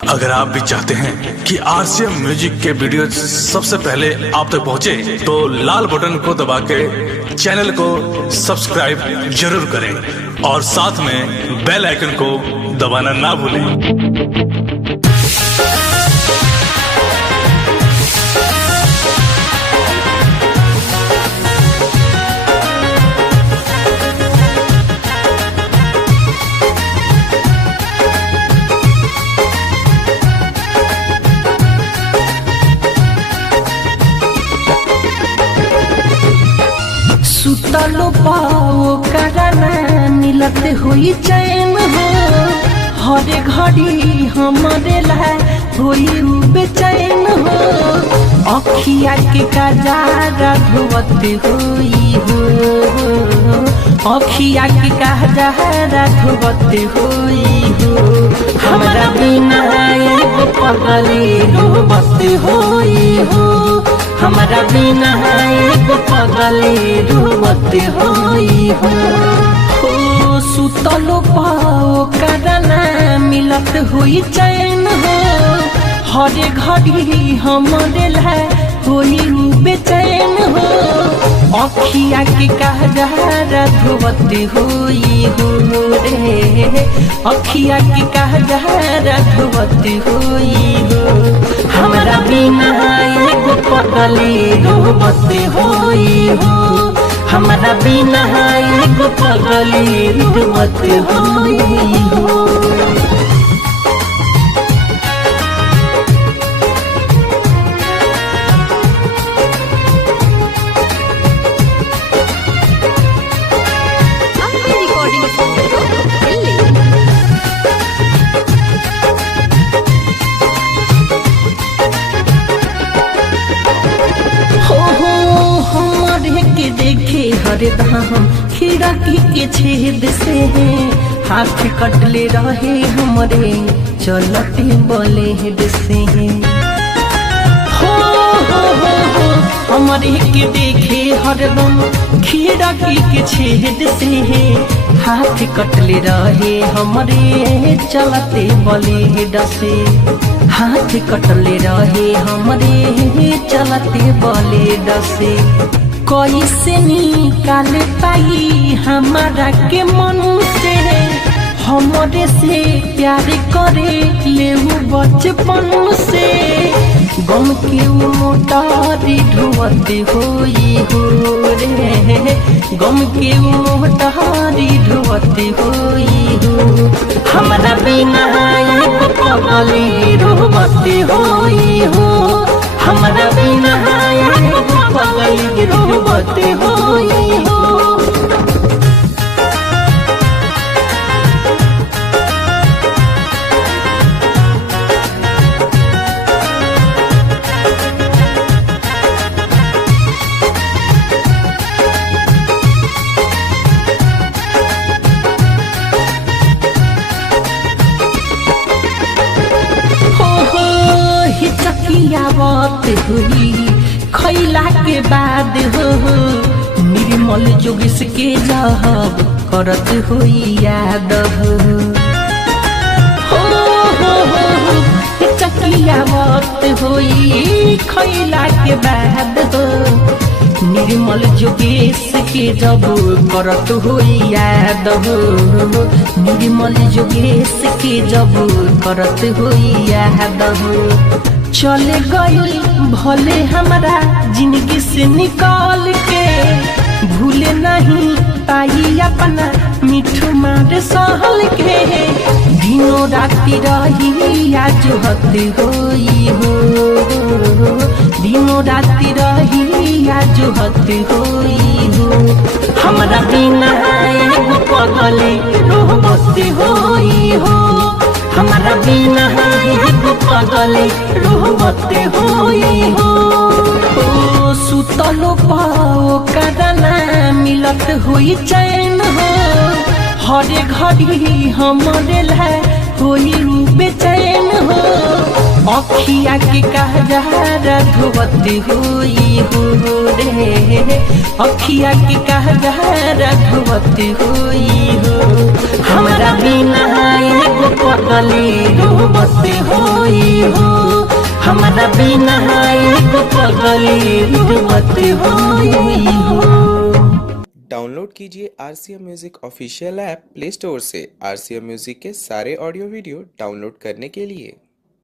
अगर आप भी चाहते हैं कि आरसीएम म्यूजिक के वीडियो सबसे पहले आप तक पहुंचे, तो लाल बटन को दबा के चैनल को सब्सक्राइब जरूर करें और साथ में बेल आइकन को दबाना ना भूलें। सुतलो पाओ करना मिलत हुई चैन हो, हरे घड़ी हमारे ला हुई बेचैन हो। अखिया के कजारा धोवत हुई हो, अखिया के कजारा धोवत हुई हो। हमारा बिना एगो पगली रोवत हुई हो, हमारा बिना एगो पगली रोवत होई हो। हो सुतलो पाओ करना मिलत हुई चैन हो, हरे घड़ी हमारे ला होई बेचैन हो। अखिया के कजारा धोवत हुई हो रे, अखिया के कजारा धोवत हुई हो। हमारा बिना एगो पगली रोवत होई हो, हमारा बिना एगो पगली रोवत होई हो। देखे हरदम खिड़की के छेद से हाथ कटले रहे हमरे चलते ब्लेड से। हो हमरे के देखे हरदम खिड़की के छेद से हाथ कटले रहे हमरे चलते ब्लेड से। हाथ कटले रहे हमरे चलते ब्लेड से। कैसे निकाल पाई हमारा के मन से, हमरे से प्यार करे ले बचपन से। गम के मोटारी ढोवत होई हो रे, गम के मोटारी ढोवत होई हो। हमारा बिना एगो पगली रोवत होई हो, हमारा बिना एगो पगली रोवत होई हो। हिचकियावत हुई खैला के बाद हो, निर्मल जोगिस के जब करत हुई याद हो। हिचकियावत हुई खैला के बाद हो, निर्मल जोगेश के जब करत हुई याद हो। निर्मल जोगेश के जब करत हुई याद हो। चले गई भले हमारा जिंदगी से निकाल के, भूले नहीं पाई अपना मिठू मार सहल के। दिनों राती रही आज हती होई हो, दिनों राती रही आज हती होई हो। हमारा बिना एगो पगली रोवत होई हो, हमारा बिना एगो पगली रोवत होई हो। सुतलो पाओ करना मिलत हुई चैन हो, हरे घड़ी हमारे ला होई बेचैन हो। अखिया के कजारा धोवत हुई हो रे, अखिया के कजारा धोवत हुई हो। हमारा बिना एगो पगली रोवत हो। हमारा बिना एगो पगली मत होई हो। डाउनलोड कीजिए RCM music official app play store से। RCM म्यूजिक के सारे ऑडियो वीडियो डाउनलोड करने के लिए